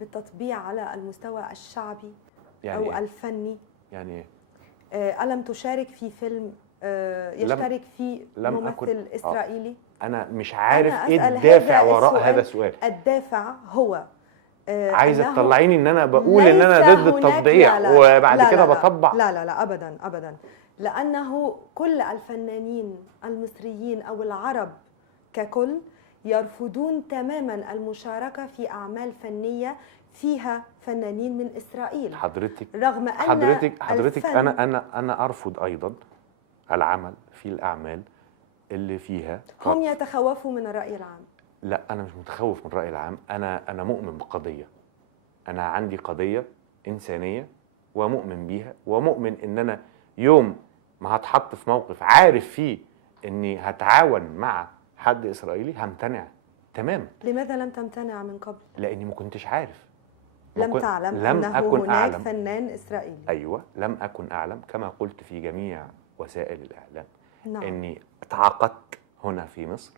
بالتطبيع على المستوى الشعبي يعني أو إيه؟ الفني؟ يعني ايه؟ ألم تشارك في فيلم يشترك فيه لم ممثل أكن إسرائيلي؟ انا مش أنا عارف ايه أسأل الدافع هذا وراء السؤال. هذا السؤال. الدافع هو عايزه أنه تطلعيني ان انا بقول ان ليس انا ضد هناك، التطبيع لا لا لا وبعد لا كده لا بطبع؟ لا لا لا أبدا أبدا، لأنه كل الفنانين المصريين أو العرب ككل يرفضون تماما المشاركة في أعمال فنية فيها فنانين من إسرائيل، رغم أن حضرتك الفن انا ارفض ايضا العمل في الاعمال اللي فيها هم يتخوفوا من الرأي العام. لا، انا مش متخوف من الرأي العام، انا مؤمن بقضية. انا عندي قضية انسانية ومؤمن بيها، ومؤمن ان انا يوم ما هتحط في موقف عارف فيه اني هتعاون مع حد اسرائيلي همتنع تماما. لماذا لم تمتنع من قبل؟ لاني ما كنتش عارف، لم تعلم أنه هناك فنان إسرائيلي. أيوة، لم أكن أعلم كما قلت في جميع وسائل الإعلام. نعم. أني تعاقدت هنا في مصر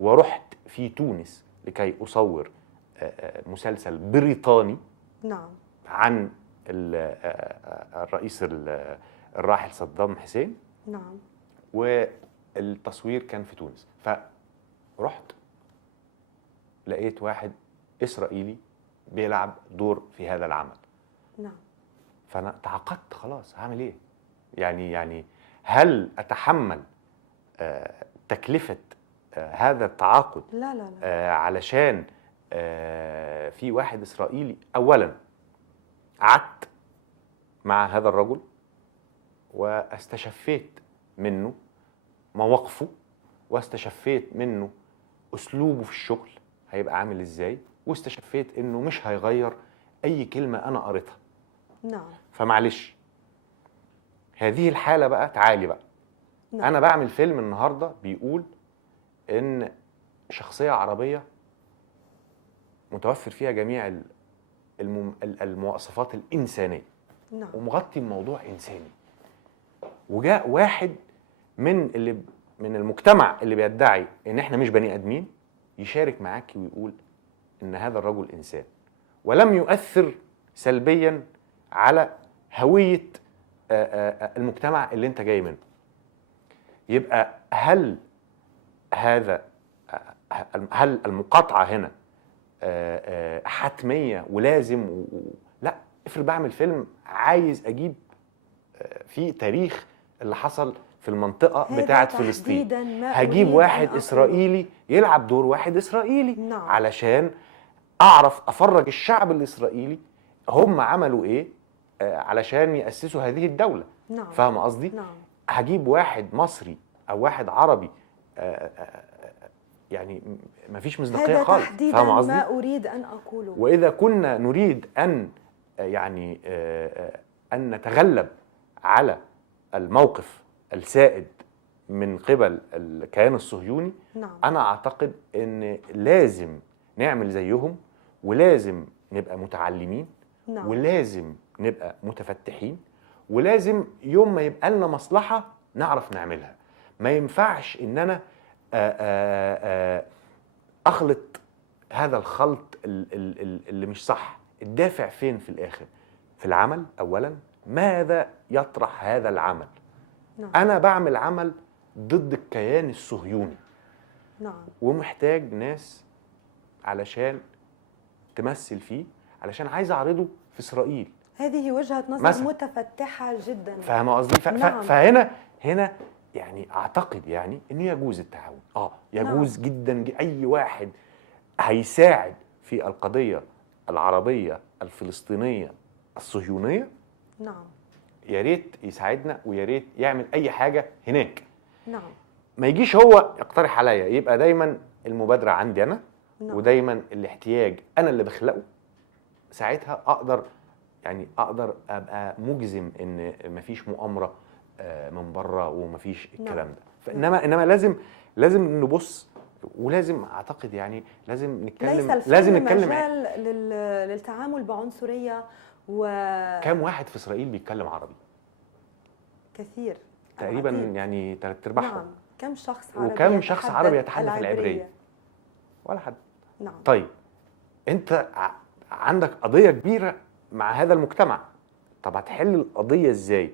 ورحت في تونس لكي أصور مسلسل بريطاني. نعم. عن الرئيس الراحل صدام حسين. نعم. والتصوير كان في تونس، فرحت لقيت واحد إسرائيلي بيلعب دور في هذا العمل. نعم. فأنا تعاقدت، خلاص هعمل إيه؟ يعني هل أتحمل تكلفة هذا التعاقد؟ لا لا لا. علشان في واحد إسرائيلي. أولا قعدت مع هذا الرجل واستشفيت منه مواقفه، واستشفيت منه أسلوبه في الشغل هيبقى عامل إزاي، واستشفيت إنه مش هيغير أي كلمة أنا قريتها. نعم. فمعلش، هذه الحالة بقى تعالي بقى. نعم. أنا بعمل فيلم النهاردة بيقول إن شخصية عربية متوفر فيها جميع المواصفات الإنسانية. نعم. ومغطي الموضوع إنساني، وجاء واحد من المجتمع اللي بيدعي إن إحنا مش بني آدمين يشارك معاكي ويقول إن هذا الرجل إنسان، ولم يؤثر سلبيا على هوية المجتمع اللي أنت جاي منه. يبقى هل المقاطعة هنا حتمية ولازم لا. افرض بعمل فيلم عايز أجيب فيه تاريخ اللي حصل في المنطقة بتاعت فلسطين، هجيب واحد إسرائيلي يلعب دور واحد إسرائيلي. نعم. علشان أعرف أفرج الشعب الإسرائيلي هم عملوا إيه علشان يأسسوا هذه الدولة. نعم. فاهم قصدي؟ نعم. هجيب واحد مصري أو واحد عربي يعني مفيش مصداقية خالص. هذا تحديدا ما أريد أن أقوله. وإذا كنا نريد أن أن نتغلب على الموقف السائد من قبل الكيان الصهيوني، نعم. أنا أعتقد أن لازم نعمل زيهم، ولازم نبقى متعلمين. نعم. ولازم نبقى متفتحين، ولازم يوم ما يبقى لنا مصلحة نعرف نعملها. ما ينفعش إن أنا أخلط هذا الخلط اللي مش صح. الدافع فين في الآخر؟ في العمل أولا. ماذا يطرح هذا العمل؟ نعم. أنا بعمل عمل ضد الكيان الصهيوني. نعم. ومحتاج ناس علشان تمثل فيه، علشان عايز أعرضه في إسرائيل. هذه وجهة نظر مثلا متفتحة جدا. فاهمة قصدي؟ نعم. فهنا يعني أعتقد يعني إنه يجوز التعاون. يجوز. نعم. جدا. أي واحد هيساعد في القضية العربية الفلسطينية الصهيونية، نعم، يا ريت يساعدنا، ويا ريت يعمل أي حاجة هناك. نعم. ما يجيش هو يقترح عليا. يبقى دايما المبادرة عندي أنا. نعم. ودايما الاحتياج أنا اللي بخلقه. ساعتها أقدر أبقى مجزم إن مفيش مؤامرة من بره ومفيش الكلام ده. فإنما لازم نبص، ولازم أعتقد يعني لازم نتكلم. لازم نتكلم مجال للتعامل بعنصرية. كم واحد في إسرائيل بيتكلم عربي؟ كثير تقريبا يعني 3/4. نعم. كم شخص عربي وكم شخص عربي يتحدث العبرية؟ ولا حد. نعم. طيب انت عندك قضيه كبيره مع هذا المجتمع، طب هتحل القضيه ازاي؟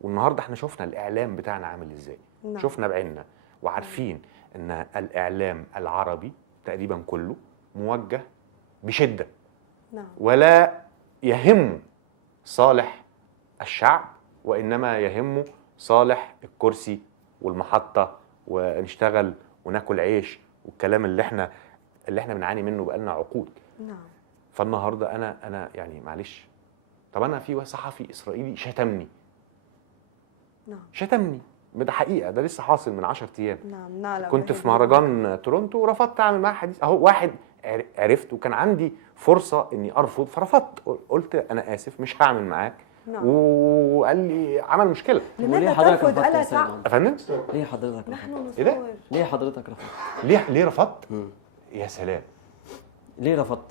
والنهارده احنا شفنا الاعلام بتاعنا عامل ازاي. نعم. شفنا بعيننا وعارفين ان الاعلام العربي تقريبا كله موجه بشده، نعم. ولا يهمه صالح الشعب، وانما يهمه صالح الكرسي والمحطه، ونشتغل وناكل عيش، والكلام اللي احنا بنعاني منه بقالنا عقود. نعم. فالنهارده انا يعني معلش، طب انا في صحفي اسرائيلي شتمني، نعم. شتمني، ده حقيقه، ده لسه حاصل من 10 ايام. نعم. نعلم كنت بهذه في مهرجان تورونتو ورفضت اعمل معاه حديث، اهو واحد عرفت وكان عندي فرصه اني ارفض فرفضت، قلت انا اسف مش هعمل معاك. نعم. وقال لي عمل مشكله. لماذا وليه حضرتك ترفض رفضت يا ألا سيد عمرو؟ يا فندم ليه حضرتك نحن رفضت؟ إيه ده؟ نصور. ليه حضرتك رفضت؟ ليه رفضت؟ يا سلام. ليه رفضت؟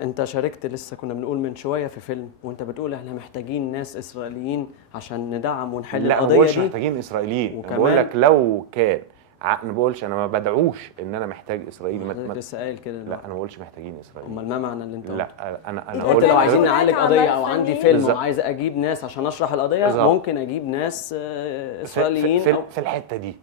انت شاركت، لسه كنا بنقول من شويه في فيلم وانت بتقول احنا محتاجين ناس اسرائيليين عشان ندعم ونحل لا ما القضيه بقولش دي. محتاجين اسرائيليين، انا وكمان- بقول لك لو كان ما بقولش، انا ما بدعوش ان انا محتاج اسرائيلي. حضرتك لسه قايل كده لا دلوقتي. انا ما بقولش محتاجين اسرائيلي. امال ما معنى اللي انت قلته؟ لا انا إذا قلت قلت لو كان عايزين هناك نعالج عمل قضيه او عندي فني. فيلم بالظبط. وعايز اجيب ناس عشان اشرح القضيه، بالظبط. ممكن اجيب ناس اسرائيليين في الحته دي،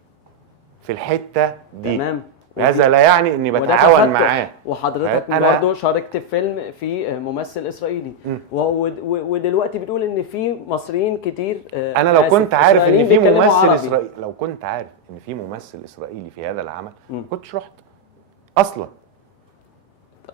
في الحته دي. تمام. هذا لا يعني اني وده بتعاون تفتح. معاه. وحضرتك أنا- برضه شاركت في فيلم في ممثل اسرائيلي ودلوقتي بتقول ان في مصريين كتير انا لو آسف، كنت عارف ان إسرائيليين في بيتكلموا ممثل عربي. اسرائيلي، لو كنت عارف ان في ممثل اسرائيلي في هذا العمل ما كنتش رحت اصلا.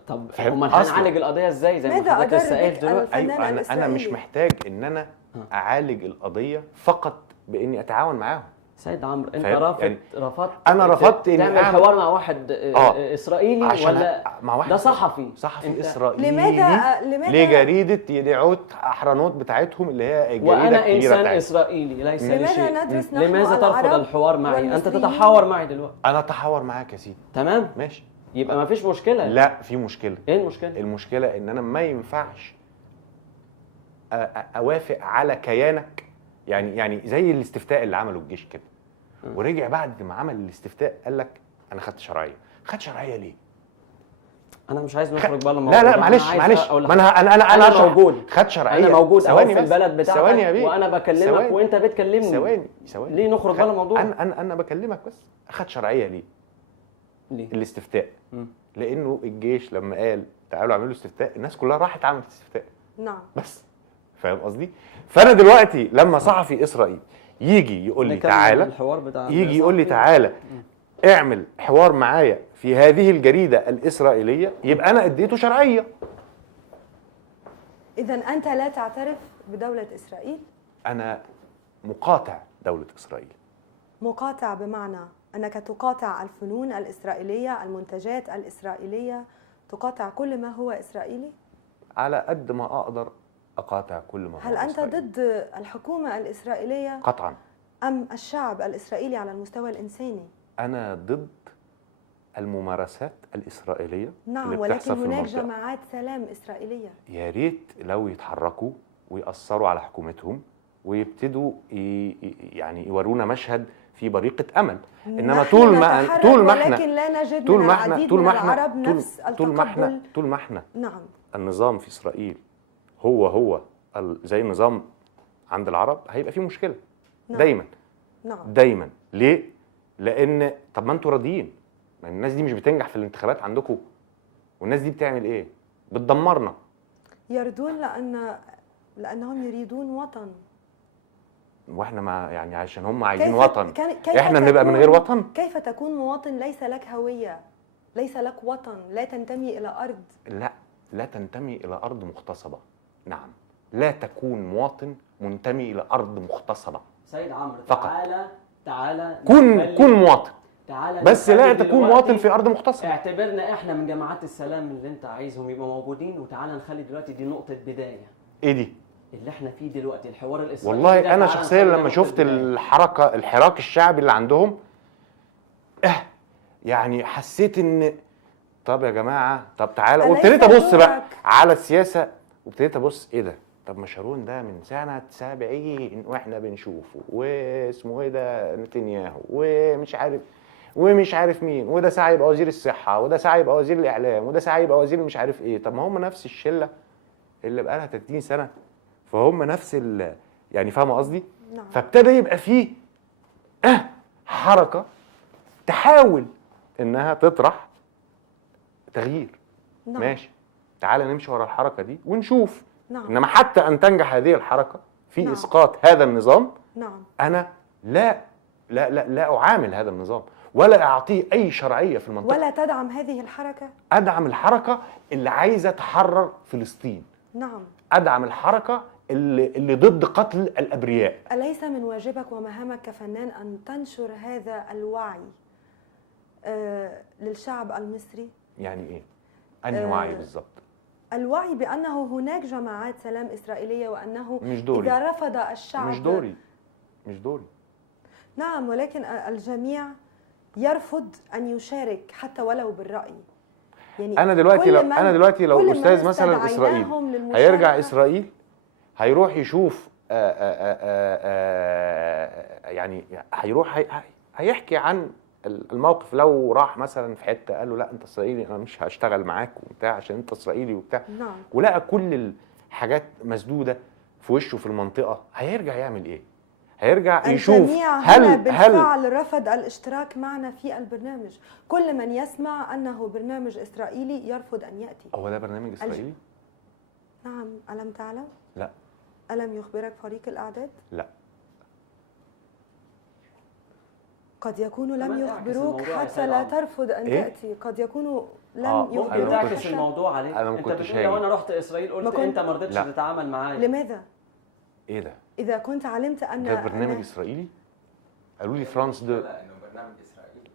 طب فاهم؟ امال أصلاً. هنعالج القضيه ازاي زي ما ماذا حضرتك لسه قايل أدرك دلوقتي؟ الفنان ايوه انا مش الإسرائيلي؟ محتاج ان انا اعالج القضيه فقط باني اتعاون معاهم. سيد عمرو انت فاهم؟ رفضت أنا رفضت إني تعمل أعمل- حوار مع واحد اسرائيلي عشان ولا مع واحد ده صحفي صحفي اسرائيلي لماذا لجريده يديعوت احرنوت بتاعتهم اللي هي الجريده وانا الكبيره انسان بتاعتهم. اسرائيلي ليس لي لماذا شيء. ندرس نحن لماذا ترفض العرب الحوار معي؟ انت والمصريين؟ تتحاور معي دلوقتي. انا اتحاور معاك يا سيدي، تمام، ماشي. يبقى ما فيش مشكله. لا في مشكله. ايه المشكله؟ المشكله ان انا ما ينفعش اوافق على كيانك، يعني زي الاستفتاء اللي عمله الجيش كده، ورجع بعد ما عمل الاستفتاء قال لك انا خدت شرعيه. خدت شرعيه ليه؟ انا مش عايز نخرج بره الموضوع. لا ده. معلش أنا عايز معلش، أقول لك ما انا أنا هشرح. موجود. خد شرعيه، انا موجود اهو ثواني في بس. البلد ثواني يا بتاعتك بيه. وانا بكلمك ثواني. وانت بتكلمني. ثواني ليه نخرج بره الموضوع؟ انا بكلمك بس. خد شرعيه ليه؟ ليه؟ الاستفتاء. لانه الجيش لما قال تعالوا اعملوا استفتاء، الناس كلها راحت عملت استفتاء. نعم. بس فاهم قصدي؟ فانا دلوقتي لما صحفي اسرائيلي يجي يقول لي نكمل تعالى، الحوار بتاع يجي يقول لي الصحفي. تعالى اعمل حوار معايا في هذه الجريده الاسرائيليه، يبقى انا اديته شرعيه. إذا أنت لا تعترف بدولة إسرائيل؟ انا مقاطع دوله اسرائيل. مقاطع بمعنى أنك تقاطع الفنون الإسرائيلية، المنتجات الإسرائيلية، تقاطع كل ما هو إسرائيلي؟ على قد ما اقدر اقاطع كل ما هو هل أنت إسرائيلي. ضد الحكومة الإسرائيلية قطعا أم الشعب الإسرائيلي على المستوى الإنساني؟ انا ضد الممارسات الاسرائيليه نعم، اللي ولكن بتحصل في هناك المنطقة. جماعات سلام إسرائيلية. يا ريت لو يتحركوا ويأثروا على حكومتهم ويبتدوا يعني يورونا مشهد في بريقة أمل. إنما نحن طول ما نتحرك احنا ولكن لا نجد طول من ما احنا العديد طول من ما احنا العرب نفس التقبل. طول ما احنا نعم. النظام في إسرائيل هو زي النظام عند العرب، هيبقى فيه مشكلة. نعم. دايما. دايما. ليه؟ لأن طب ما انتوا راضيين، ما الناس دي مش بتنجح في الانتخابات عندكم، والناس دي بتعمل ايه؟ بتدمرنا. يردون لأنهم يريدون وطن. واحنا ما يعني عشان هم عايزين كيف وطن كيف احنا نبقى من غير وطن؟ كيف تكون مواطن ليس لك هوية، ليس لك وطن، لا تنتمي إلى أرض؟ لا تنتمي إلى أرض مغتصبة. نعم، لا تكون مواطن منتمي إلى أرض مغتصبة. سيد عمرو فقط. تعالى كون مواطن، تعالى بس لا نتكلم تكون دلوقتي. مواطن في أرض مغتصبة. اعتبرنا احنا من جماعات السلام اللي انت عايزهم يبقوا موجودين، وتعالى نخلي دلوقتي دي نقطة بداية. ايه دي؟ اللي احنا فيه دلوقتي الحوار الإسرائيلي. والله ده أنا تعالى شخصيا نخلي لما نقطة شفت بداية. الحراك الشعبي اللي عندهم يعني حسيت إن طب يا جماعة، طب تعالى، أليس وابتديت أبص بقى دورك؟ على السياسة، وابتديت أبص إيه ده؟ طب ما شارون ده من سنة 70 واحنا بنشوفه، واسمه ايه ده نتنياهو، ومش عارف، ومش عارف مين، وده ساعه يبقى وزير الصحه، وده ساعه يبقى وزير الاعلام، وده ساعه يبقى وزير مش عارف ايه. طب ما هم نفس الشله اللي بقى لها 30 سنه، فهم نفس يعني فاهمه قصدي؟ نعم. فابتدى يبقى فيه حركه تحاول انها تطرح تغيير. نعم. ماشي، تعالى نمشي ورا الحركه دي ونشوف. نعم. انما حتى ان تنجح هذه الحركه في نعم. اسقاط هذا النظام، نعم. انا لا اعامل هذا النظام ولا اعطيه اي شرعيه في المنطقه. ولا تدعم هذه الحركة؟ ادعم الحركه اللي عايزه تحرر فلسطين. نعم. ادعم الحركه اللي ضد قتل الابرياء. أليس من واجبك ومهامك كفنان أن تنشر هذا الوعي للشعب المصري؟ يعني ايه؟ انهي وعي بالظبط؟ الوعي بأنه هناك جماعات سلام إسرائيلية، وأنه مش دوري. إذا رفض الشعب مش دوري. نعم، ولكن الجميع يرفض أن يشارك حتى ولو بالرأي. يعني انا دلوقتي لو استاذ مثلا اسرائيلي هيرجع اسرائيل، هيروح يشوف يعني هيروح هيحكي عن الموقف. لو راح مثلا في حته قال له لا انت اسرائيلي انا مش هشتغل معاك وبتاع عشان انت اسرائيلي وبتاع، نعم. ولقى كل الحاجات مسدوده في وشه في المنطقه، هيرجع يعمل ايه؟ هيرجع يشوف هل بالفعل رفض الاشتراك معنا في البرنامج. كل من يسمع انه برنامج اسرائيلي يرفض ان ياتي. هو ده برنامج اسرائيلي؟ نعم. الم تعلم؟ لا. الم يخبرك فريق الاعداد؟ لا. قد يكونوا لم يخبروك حتى لا ترفض ان تاتي. قد يكونوا لم يخبروك. ممكن تعكس الموضوع عليك. انا ما انت كنتش بتقول لو انا رحت اسرائيل قلت انت ما رضيتش تتعامل معايا. لماذا؟ ايه ده؟ اذا كنت علمت ان ده برنامج اسرائيلي؟ قالوا لي فرانس دو. لا انه برنامج اسرائيلي.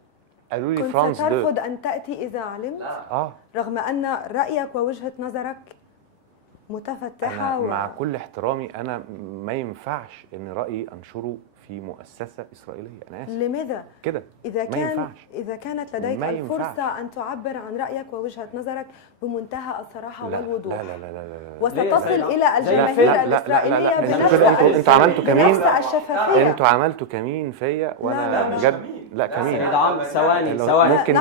قالوا لي فرانس دو. كنت ترفض ان تاتي اذا علمت؟ لا. رغم ان رايك ووجهه نظرك متفتحه. أنا مع كل احترامي انا ما ينفعش ان رايي انشره في مؤسسه اسرائيليه. انا اسف. لماذا؟ كده اذا كانت لديك الفرصه ان تعبر عن رايك ووجهه نظرك بمنتهى الصراحه والوضوح. لا لا لا لا لا. وستصل الى الجماهير الاسرائيليه بنفس انتوا عملتوا كمين. بنفس الشفافيه. انتوا عملتوا كمين فيا وانا بجد لا كمين. سيد عمرو ثواني ممكن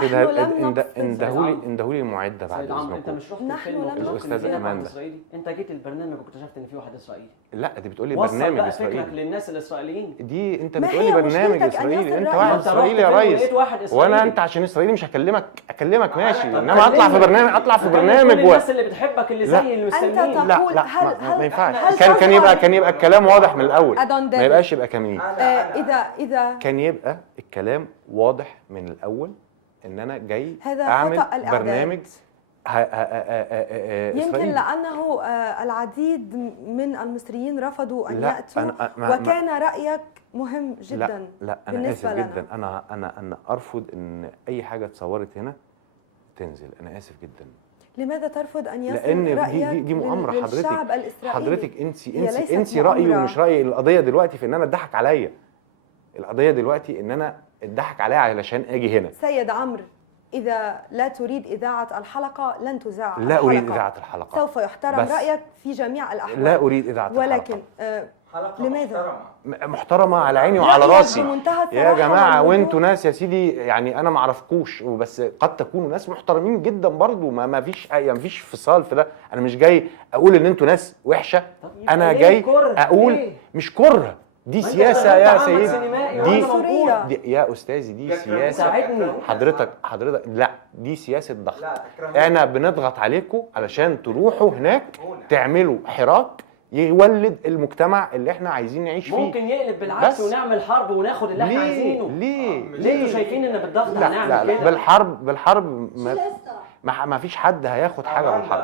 اندهولي المعده بعد سيد عمرو، اذنكم. انت مش رحت الفيلم الاستاذ امان ده. انت جيت البرنامج واكتشفت ان في واحد اسرائيلي. لا دي بتقولي برنامج اسرائيلي. اسرائيلي للناس الاسرائيليين دي انت بتقولي برنامج اسرائيلي. انت واحد اسرائيلي يا ريس، وانا انت عشان اسرائيلي مش اكلمك ماشي، انما اطلع في برنامج الناس اللي بتحبك اللي زي المسلمين. لا ما ينفعش. كان يبقى الكلام واضح من الاول، ما يبقاش يبقى كمين. اذا كان يبقى الكلام واضح من الاول ان انا جاي هذا اعمل خطأ الإعداد. برنامج يمكن لأنه العديد من المصريين رفضوا أن يأتوا وكان رأيك مهم جدا. لا أنا آسف جدا. أنا أرفض أن أي حاجة اتصورت هنا تنزل. أنا آسف جدا. لماذا ترفض أن يصل لأن رأيك دي مؤامرة للشعب الإسرائيلي؟ حضرتك انت رأيي ومش رأيي. القضية دلوقتي في أن أنا اتضحك عليا. القضية دلوقتي أن أنا اتضحك عليا علشان أجي هنا. سيد عمرو، إذا لا تريد إذاعة الحلقة لن تذاع الحلقة. لا أريد إذاعة الحلقة. سوف يحترم رأيك في جميع الأحوال. لا أريد إذاعة الحلقة. ولكن لماذا؟ محترمة على عيني وعلى راسي يا جماعة. وانتوا ناس يا سيدي يعني أنا معرفكوش، بس قد تكونوا ناس محترمين جدا برضو. ما فيش فصال في ده. أنا مش جاي أقول إن انتوا ناس وحشة. أنا جاي أقول مش كره. دي سياسة يا سيدي. دي يا أستاذي دي سياسة. حضرتك لا دي سياسة ضغط. أنا بنضغط عليكم علشان تروحوا هناك تعملوا حراك يولد المجتمع اللي احنا عايزين نعيش فيه. ممكن يقلب بالعكس ونعمل حرب وناخد اللي احنا عايزينه. ليه انتوا شايفين ان بالضغط هنعمل كده؟ بالحرب ما فيش حد هياخد حاجة بالحرب.